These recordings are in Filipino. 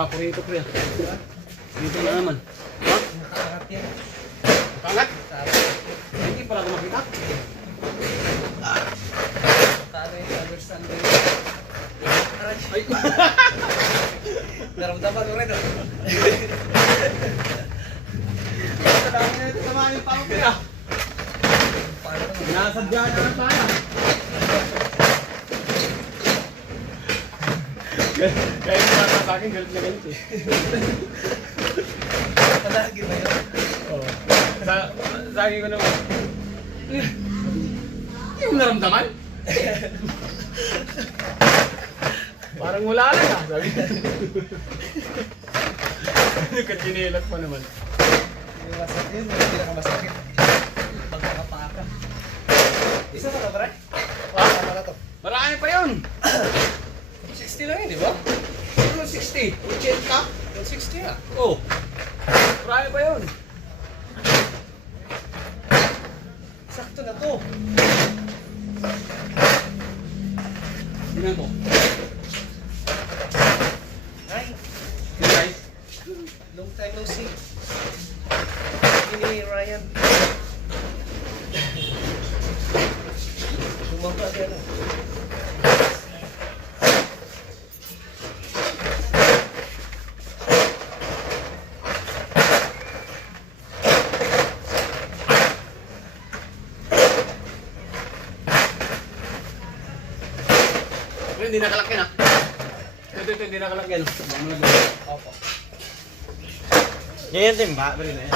pa ako rito, pre. Dito na naman. Ha? Nakaangat yan. Pangat? Sabi. Hindi pala ako makita. Paano yung understanding? Ay, Naramdaman ko rin, oh. sa dami na ito samahan yung pang, pre. Paano naman? Nasadya na lang tayo. Kaya yung mga sa akin, galit na galit eh. Palagi ba yun? Oo. Sa akin ko naman. Hindi mo naramdaman? Parang wala lang ah, sabi. Nagkatinilat pa naman. Yung masakit yun, yung pinakamasakit. Magkakapaka. Isa pa na, pre? Ha? Tama na to. Marami pa yun! 60 lang yun, di ba? Ano 60? 80? 160 ah. Oo. Marami pa yun. Sakto na to. Tingnan ko. Ay, Hey guys. long time no see. Ini Ryan. Lumaba ka na. Hindi nakalakyan ah. Ito, hindi nakalakyan. Opo. Yan din ba? Bari na yan.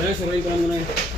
Ayun, surayin ko lang muna yun.